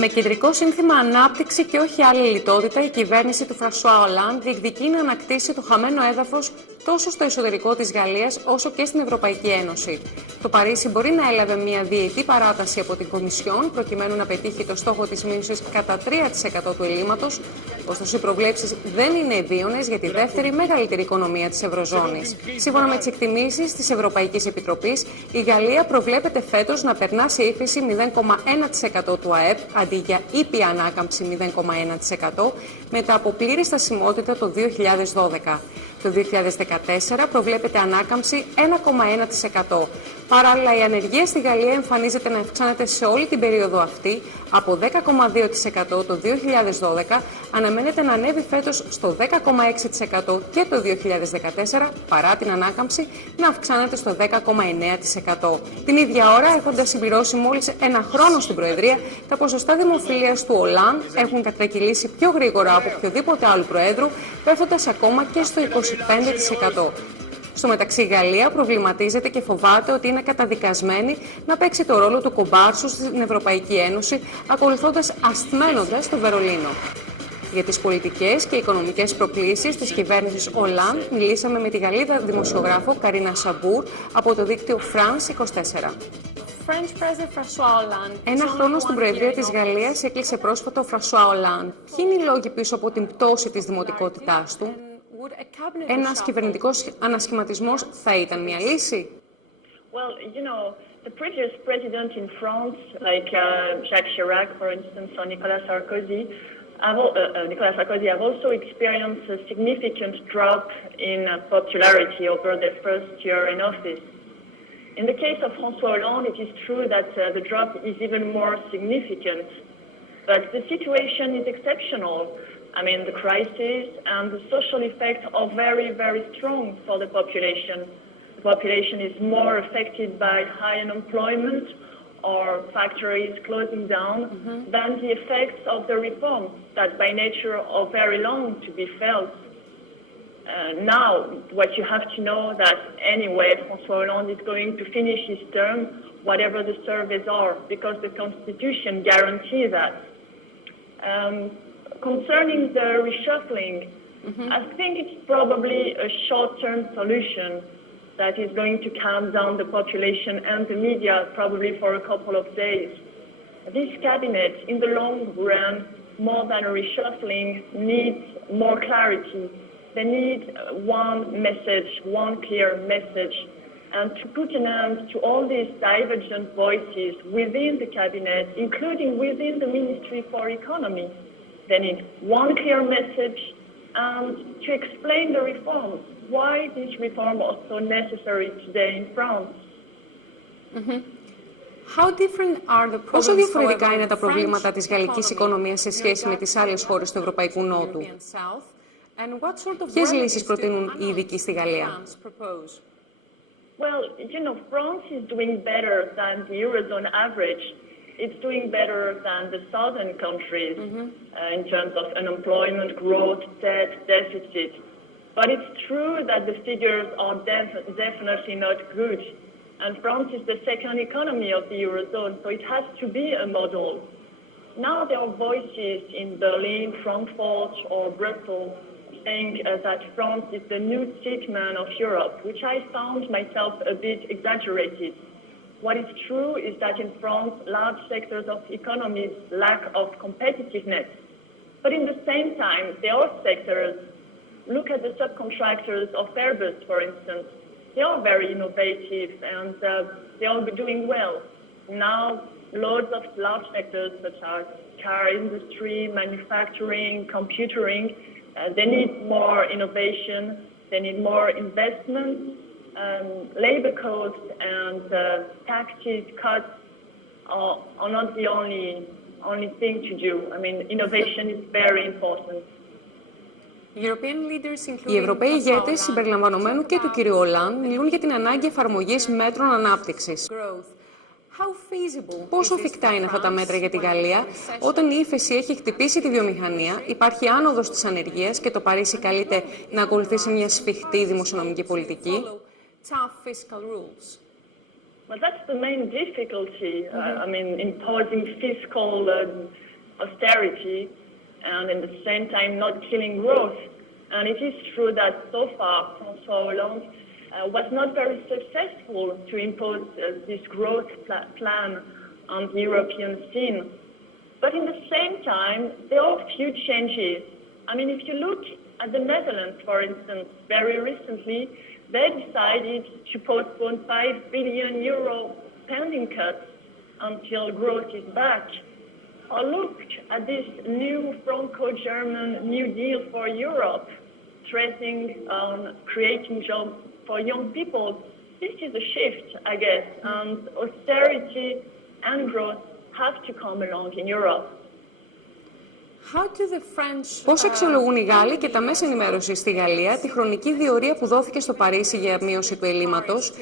Με κεντρικό σύνθημα ανάπτυξη και όχι άλλη λιτότητα, η κυβέρνηση του Φρανσουά Ολάντ διεκδικεί να ανακτήσει το χαμένο έδαφος τόσο στο εσωτερικό της Γαλλίας όσο και στην Ευρωπαϊκή Ένωση. Το Παρίσι μπορεί να έλαβε μια διετή παράταση από την Κομισιόν προκειμένου να πετύχει το στόχο της μείωσης κατά 3% του ελλείμματος, ωστόσο οι προβλέψεις δεν είναι ευίωνες για τη δεύτερη μεγαλύτερη οικονομία της Ευρωζώνης. Σύμφωνα με τις εκτιμήσεις της Ευρωπαϊκής Επιτροπής, η Γαλλία προβλέπεται φέτος να περνά σε ύφεση 0,1% του ΑΕΠ αντί για ήπια ανάκαμψη 0,1% μετά από πλήρη στασιμότητα το 2012. Το 2014 προβλέπεται ανάκαμψη 1,1%. Παράλληλα, η ανεργία στη Γαλλία εμφανίζεται να αυξάνεται σε όλη την περίοδο αυτή. Από 10,2% το 2012 αναμένεται να ανέβει φέτος στο 10,6% και το 2014, παρά την ανάκαμψη, να αυξάνεται στο 10,9%. Την ίδια ώρα, έχοντας συμπληρώσει μόλις ένα χρόνο στην Προεδρία, τα ποσοστά δημοφιλίας του Ολάντ έχουν κατρακυλήσει πιο γρήγορα από οποιοδήποτε άλλου Προέδρου, πέφτοντας ακόμα και στο 25%. Στο μεταξύ, η Γαλλία προβληματίζεται και φοβάται ότι είναι καταδικασμένη να παίξει το ρόλο του κομπάρσου στην Ευρωπαϊκή Ένωση, ακολουθώντας ασθμένοντας το Βερολίνο. Για τις πολιτικές και οικονομικές προκλήσεις της κυβέρνησης Ολάντ μιλήσαμε με τη Γαλλίδα δημοσιογράφο Καρίνα Σαμπουρ από το δίκτυο France 24. Ένα χρόνο στην Προεδρία της Γαλλίας έκλεισε πρόσφατα ο Φρανσουά Ολάντ. Ποιοι είναι οι λόγοι πίσω από την πτώση της δημοτικότητάς του? Ένας κυβερνητικός ανασχηματισμός θα ήταν μια λύση? Well, you know, the previous president in France, like Jacques Chirac, for instance, or Nicolas Sarkozy, have also experienced a significant drop in popularity over their first year in office. In the case of François Hollande, it is true that the drop is even more significant, but the situation is exceptional. I mean, the crisis and the social effects are very, very strong for the population. The population is more affected by high unemployment or factories closing down than the effects of the reforms that by nature are very long to be felt. Now, what you have to know that anyway, François Hollande is going to finish his term, whatever the surveys are, because the Constitution guarantees that. Concerning the reshuffling, I think it's probably a short-term solution that is going to calm down the population and the media probably for a couple of days. This cabinet, in the long run, more than a reshuffling, needs more clarity. They need one message, one clear message, and to put an end to all these divergent voices within the cabinet, including within the Ministry for Economy. They need one clear message and to explain the reforms, why these reforms are so necessary today in France. Πόσο διαφορετικά είναι τα προβλήματα της γαλλικής οικονομίας σε σχέση με τις άλλες χώρες του Ευρωπαϊκού Νότου? Ποιες λύσεις προτείνουν οι ειδικοί στη Γαλλία? Well, you know, France is doing better than the Eurozone average. It's doing better than the southern countries in terms of unemployment, growth, debt, deficit. But it's true that the figures are definitely not good. And France is the second economy of the Eurozone, so it has to be a model. Now there are voices in Berlin, Frankfurt, or Brussels saying that France is the new sick man of Europe, which I found myself a bit exaggerated. What is true is that in France, large sectors of economies lack of competitiveness. But in the same time, there are sectors, look at the subcontractors of Airbus, for instance. They are very innovative and they are doing well. Now, loads of large sectors such as car industry, manufacturing, computering, they need more innovation, they need more investment. Labor costs and taxes cuts are not the only thing to do. I mean, innovation is very important. Οι Ευρωπαίοι ηγέτες, συμπεριλαμβανομένου και του κ. Ολάντ, μιλούν για την ανάγκη εφαρμογής μέτρων ανάπτυξης. Πόσο εφικτά είναι αυτά τα μέτρα για τη Γαλλία, όταν η ύφεση έχει χτυπήσει τη βιομηχανία, υπάρχει άνοδος της ανεργίας και το Παρίσι καλείται να ακολουθήσει μια σφιχτή δημοσιονομική πολιτική? Well, that's the main difficulty. I mean, imposing fiscal austerity and in the same time not killing growth. And it is true that so far François Hollande was not very successful to impose this growth plan on the European scene. But in the same time, there are few changes. I mean, if you look at the Netherlands, for instance, very recently, they decided to postpone 5 billion euro spending cuts until growth is back. Or look at this new Franco-German New Deal for Europe, stressing on creating jobs for young people. This is a shift, I guess, and austerity and growth have to come along in Europe. Πώς αξιολογούν οι Γάλλοι και τα μέσα ενημέρωσης στη Γαλλία τη χρονική διορία που δόθηκε στο Παρίσι για μείωση του ελλείμματος?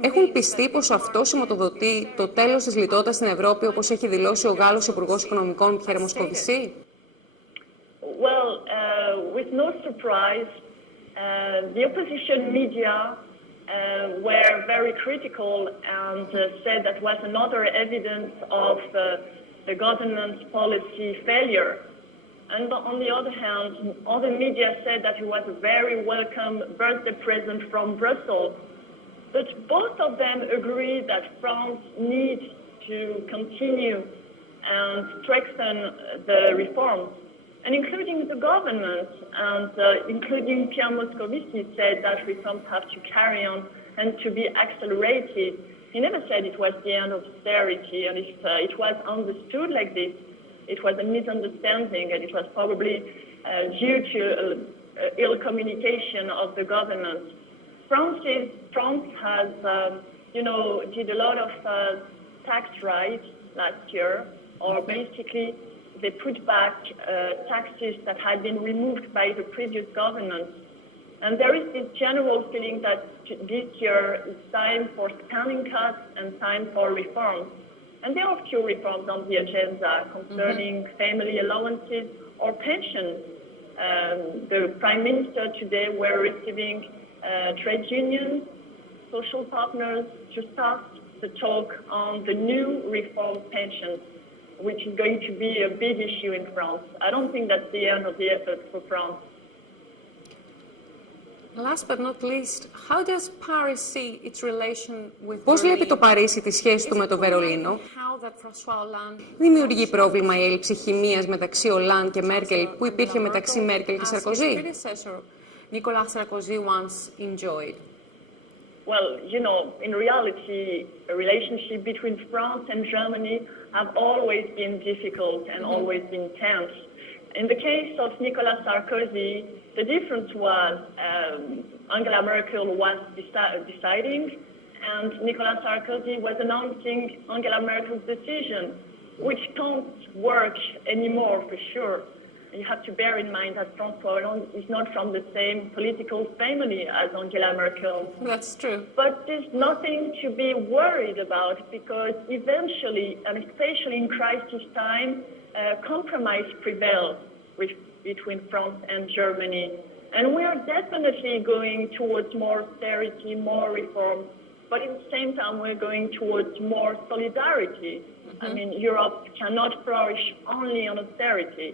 Έχουν πιστεί πως αυτό σηματοδοτεί το τέλος της λιτότητας στην Ευρώπη, όπως έχει δηλώσει ο Γάλλος Υπουργός Οικονομικών Πιέρ Μοσκοβισή? Well, with no surprise, the opposition media were very critical and said that was another evidence of the government's policy failure. And on the other hand, other media said that it was a very welcome birthday present from Brussels. But both of them agree that France needs to continue and strengthen the reforms. And including the government and including Pierre Moscovici said that reforms have to carry on and to be accelerated. He never said it was the end of austerity, and if it was understood like this, it was a misunderstanding, and it was probably due to ill communication of the government. France has, did a lot of tax rise last year, or basically they put back taxes that had been removed by the previous government. And there is this general feeling that this year is time for spending cuts and time for reforms. And there are few reforms on the agenda concerning family allowances or pensions. The Prime Minister today were receiving trade unions, social partners to start the talk on the new reform pensions, which is going to be a big issue in France. I don't think that's the end of the effort for France. Last but not least, how does Paris see its relation with Πώς βλέπει το Παρίσι τη σχέση του με το Βερολίνο? Δημιουργεί πρόβλημα η έλλειψη χημείας μεταξύ Hollande και Μέρκελ που υπήρχε μεταξύ Μέρκελ και Σαρκοζή? Nicolas Sarkozy once enjoyed. Well, in reality, a relationship between France and Germany have always been difficult and always been tense. In the case of Nicolas Sarkozy, the difference was Angela Merkel was deciding, and Nicolas Sarkozy was announcing Angela Merkel's decision, which can't work anymore for sure. You have to bear in mind that François Hollande is not from the same political family as Angela Merkel. That's true. But there's nothing to be worried about because eventually, and especially in crisis time, compromise prevails between France and Germany. And we are definitely going towards more austerity, more reform, but at the same time we're going towards more solidarity. I mean, Europe cannot flourish only on austerity.